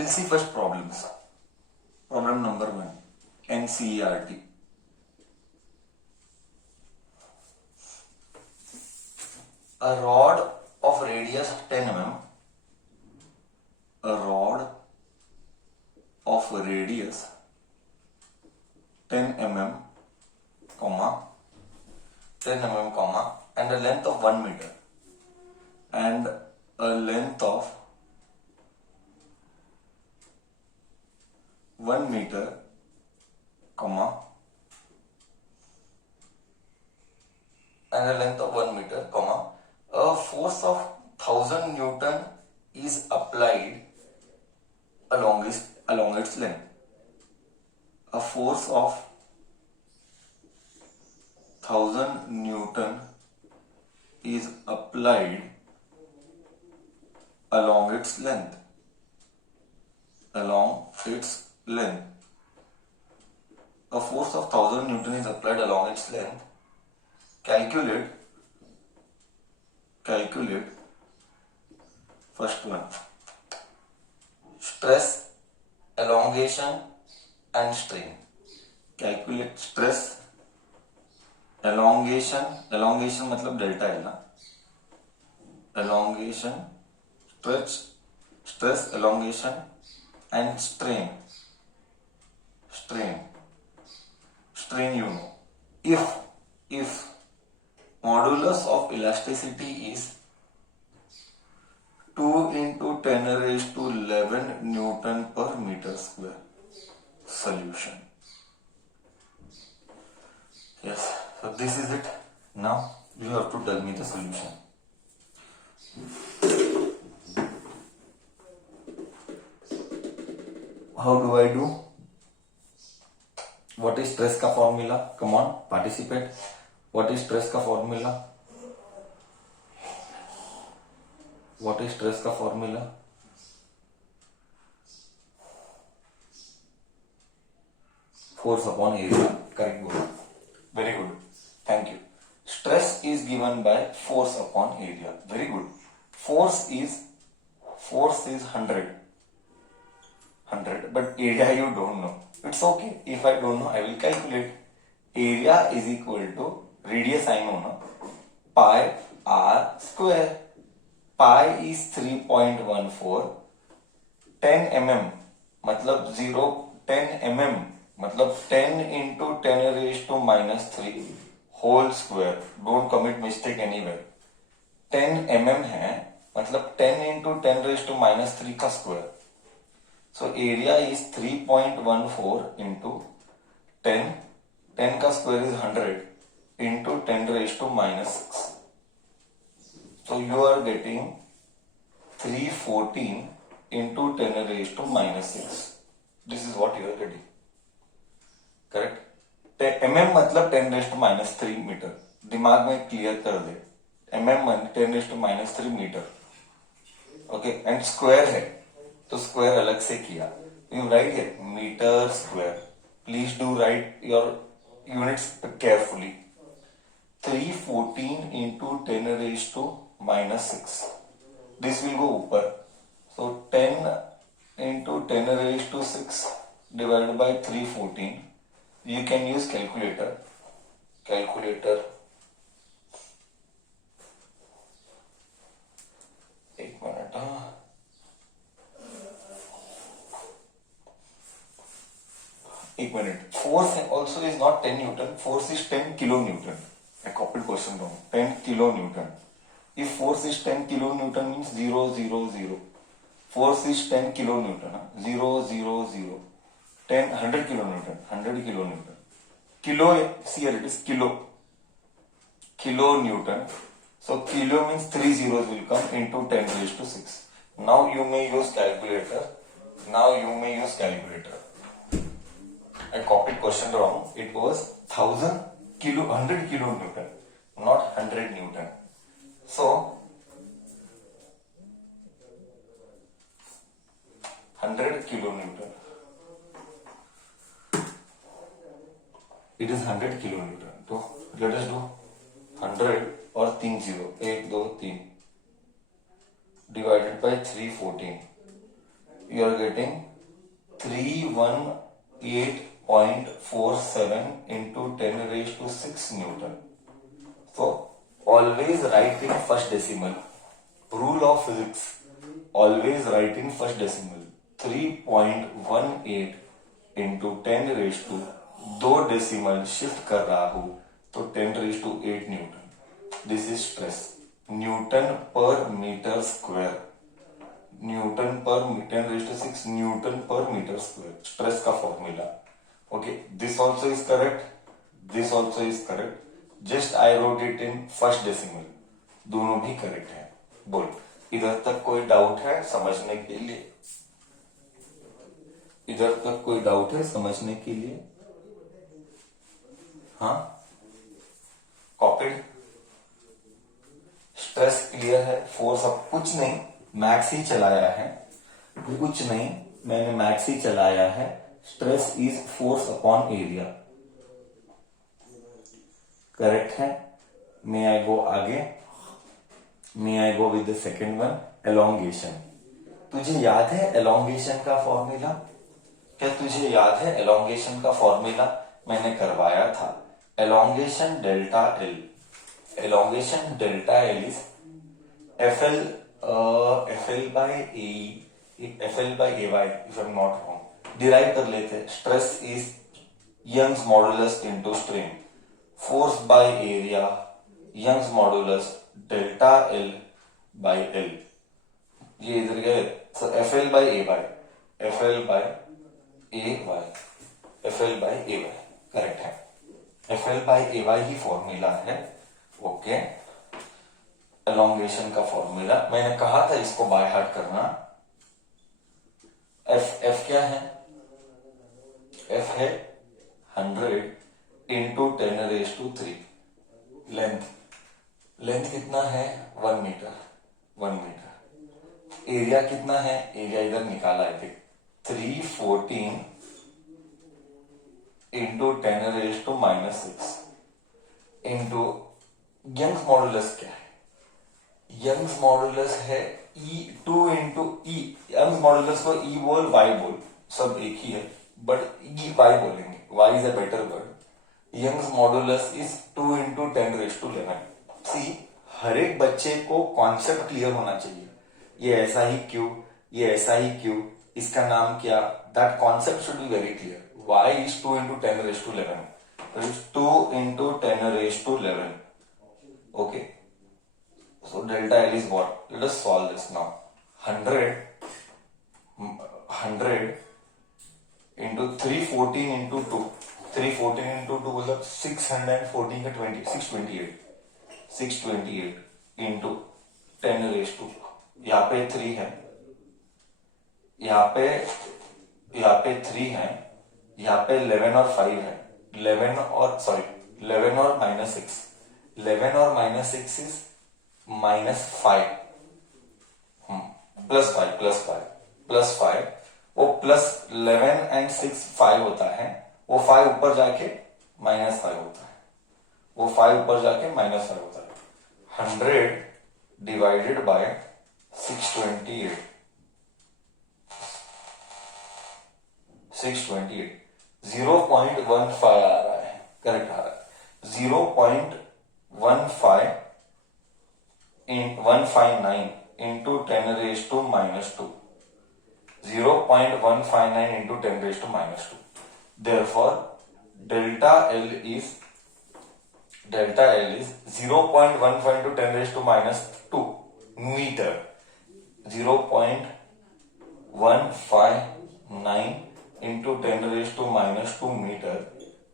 We'll see first problems. Problem number 1, NCERT. A rod of radius 10 mm, a rod of radius 10 mm, and a length of 1 meter, and a length of 1 meter, and a length of 1 meter, a force of 1000 Newton is applied along its length. A force of 1000 Newton is applied along its length. A force of 1000 Newton is applied along its length. Calculate first one. Stress, elongation and strain. Calculate stress, elongation मतलब delta है ना, elongation, stress, elongation and strain you know. If modulus of elasticity is 2 into 10 raised to 11 Newton per meter square. Solution. Yes, so this is it. Now you have to tell me the solution. How do I do? What is stress का formula? Come on, participate. What is stress का formula? What is stress का formula? Force upon area. Correct word. Very good. Thank you. Stress is given by force upon area. Very good. Force is 100, but area you don't know. It's okay. If I don't know, I will calculate. Area is equal to radius I know na, pi r square. Pi is 3.14. 10 mm मतलब 10 mm मतलब 10 into 10 raised to minus 3 whole square. Don't commit mistake anywhere. 10 mm है मतलब 10 into 10 raised to minus 3 का square. So area is 3.14 into 10. 10 का square is 100 into 10 raised to minus 6. So you are getting 314 into 10 raised to minus 6. This is what you are getting. Correct? mm मतलब 10 raised to minus 3 metre. दिमाग में clear कर दे. mm 10 raised to minus 3 metre. Okay, and square है तो square अलग से किया. You write here metre square. Please do write your units carefully. 314 into 10 raised to minus 6. This will go ऊपर. So 10 into 10 raised to 6 divided by 314. You can use calculator. एक minute. एक minute. Force also is not 10 Newton. Force is 10 kilonewton. I copied question wrong. 10 kilonewton. If force is 10 kilonewton means 0, 0, 0. Force is 10 kilonewton. 0, 0, 0. 10, 100 kilonewton. 100 kilonewton. Kilo, see here it is kilo. Kilonewton. So kilo means 3 zeros will come into 10 raised to 6. Now you may use calculator. I copied question wrong. It was 100 kilonewton, not 100 Newton. So 100 kilonewton. It is 100 kilonewton. So let us do 100 और 3 0. 1 2 3 divided by 314. you are getting 318.47 into 10 raised to 6 Newton. So always write in first decimal. Rule of physics, always write in first decimal. 3.18 into 10 raised to, दो decimal shift कर रहा हूं तो 10 raised to 8 Newton. This is stress. Newton पर metre square, Newton पर 10 raised to 6 Newton पर metre square, stress का formula. Okay, this also is correct, this also is correct. Just I wrote it in first decimal. दोनों भी correct है. बोल, इधर तक कोई डाउट है समझने के लिए? इधर तक कोई डाउट है समझने के लिए? हाँ, कॉपीड. स्ट्रेस क्लियर है, फोर्स अब कुछ नहीं, मैक्स ही चलाया है, कुछ नहीं, मैंने मैक्स ही चलाया है. Stress is force upon area. Correct है. मे आई गो आगे? May I go with the second one, elongation. तुझे याद है एलोंगेशन का फॉर्मूला? क्या तुझे याद है एलोंगेशन का फॉर्मूला? मैंने करवाया था. Elongation delta L, elongation delta L is FL by AE, FL by AY if I'm not wrong. Derive कर लेते. Stress is Young's modulus into strain. Force by area, Young's modulus delta L by L. ये इधर गए. So FL by AY, FL by AY, FL by AY correct है. FL by AY ही formula है. Okay, elongation का formula मैंने कहा था इसको बाय हार्ट करना. F क्या है? F है 100 into 10 raised to 3. Length, length कितना है? 1 मीटर, 1 मीटर. एरिया कितना है? एरिया इधर निकाला है, देख. 314 into 10 raised to -6 into Young's modulus क्या है? यंग्स मॉडुलस है E2 into E. Young's modulus को E बोल, Y बोल, सब एक ही है, बट E Y बोलेंगे. Y is a better word. Young's modulus is 2 into 10 raised to 11. See, हर एक बच्चे को कॉन्सेप्ट क्लियर होना चाहिए. ये ऐसा ही क्यों, ये ऐसा ही क्यों, इसका नाम क्या, that concept should be very clear. Y is 2 into 10 raised to 11. It is 2 into 10 raised to 11. Okay. So delta L is what? Let us solve this now. 100 into 314 into 2. 314 into 2 मतलब 614 का 20, 628. 628 into 10 raised to, यहाँ पे 3 है, यहाँ पे 3 है, यहाँ पे 11 और 5 है. 11 और -6. 11 और -6 इज -5. +5 वो प्लस 11 एंड 6 5 होता है. वो 5 ऊपर जाके -5 होता है. वो 5 ऊपर जाके -5 होता है. 100 डिवाइडेड बाय 628. 0.15 आ रहा है, करेक्ट आ रहा है. 0.159 into 10 raised to -2. 0.159 into 10 raised to -2. Therefore, delta L is 0.15 into 10 raised to -2 meter. 0.159 into 10 raised to -2 meter.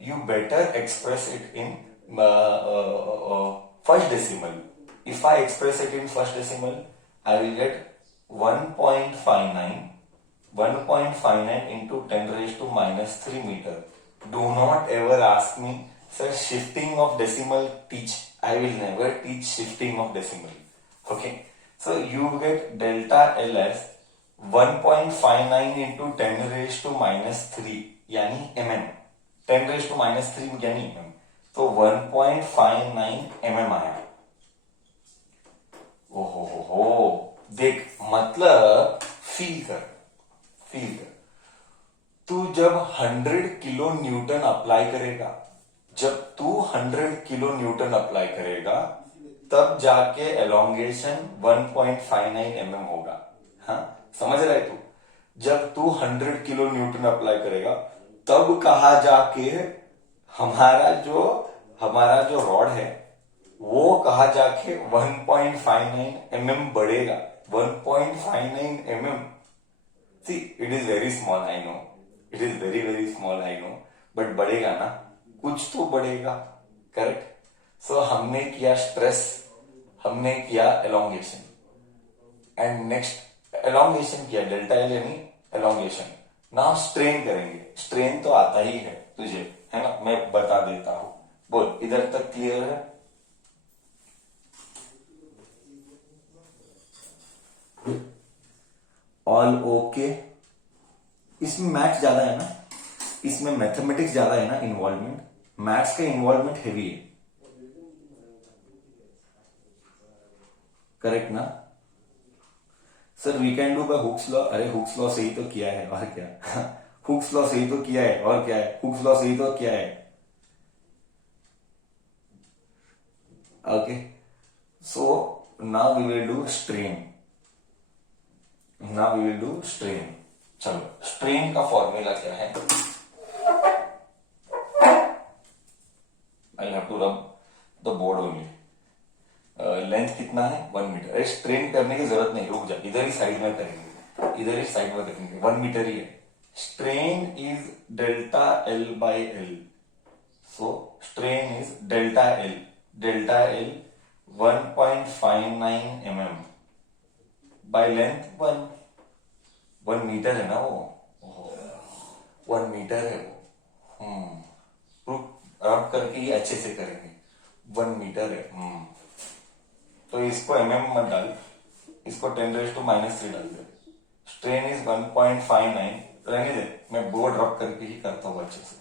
You better express it in first decimal. If I express it in first decimal, I will get 1.59 into 10 raised to -3 meter. Do not ever ask me, sir, shifting of decimal teach. I will never teach shifting of decimal. Okay. So you get delta L as 1.59 into 10 raised to -3 यानी mm. 10 raised to -3 यानी mm. तो 1.59 mm आया. ओहो देख, मतलब feel कर. Feel कर, तू जब 100 किलो न्यूटन अप्लाई करेगा, जब तू 100 किलो न्यूटन अप्लाई करेगा, तब जाके एलोंगेशन 1.59 mm होगा। हाँ, समझ रहा है तू? जब तू 100 किलो न्यूटन अप्लाई करेगा, तब कहा जाके हमारा जो रॉड है वो कहा जाके 1.59 mm बढ़ेगा। 1.59 mm, see it is very small, I know, it is very very small, I know, but बढ़ेगा ना, कुछ तो बढ़ेगा, करेक्ट? सो हमने किया स्ट्रेस, हमने किया एलोंगेशन, एंड नेक्स्ट एलोंगेशन किया डेल्टा एल यानी एलोंगेशन। नाउ स्ट्रेन करेंगे। स्ट्रेन तो आता ही है तुझे, है ना, मैं बता देता हूं। बोल, इधर तक क्लियर है? All okay? इसमें मैथ्स ज्यादा है ना, इसमें मैथमेटिक्स ज्यादा है ना, इन्वॉल्वमेंट, मैथ्स का इन्वॉल्वमेंट हेवी है, करेक्ट ना? Sir we can do by Hooke's law. अरे हुक्स लॉ से ही तो किया है, और क्या? हुक्स लॉ से ही तो किया है, और क्या है? हुक्स लॉ से ही तो किया है। Okay, so now we will do strain. Now we will do strain. चलो, स्ट्रेन का फॉर्मूला क्या है? I have to rub the board only. Length कितना है? 1 मीटर। अरे स्ट्रेन करने की जरूरत नहीं, रुक जा, इधर ही साइड में करेंगे, इधर ही साइड में करेंगे, 1 मीटर ही है। Strain is delta L by L, so strain is delta L, delta L 1.59 mm by length 1 metre है ना वो, 1 मीटर है वो। रब करके ही अच्छे से करेंगे, 1 मीटर है। तो इसको mm मत डाल, इसको 10⁻³ डाल दे। स्ट्रेन इज 1.59, रहने दे, मैं बोर्ड रब करके ही करता हूँ अच्छे से।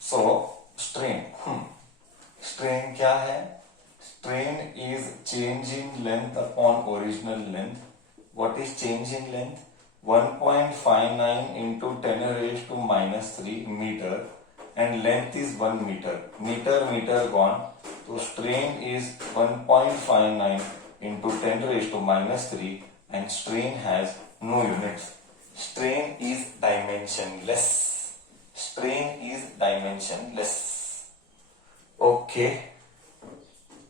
सो स्ट्रेन, स्ट्रेन क्या है? Strain is change in length upon original length. What is change in length? 1.59 into 10⁻³ meter, and length is 1 meter. Meter gone. So strain is 1.59 into 10⁻³ and strain has no units. Strain is dimensionless. Strain is dimensionless. Okay.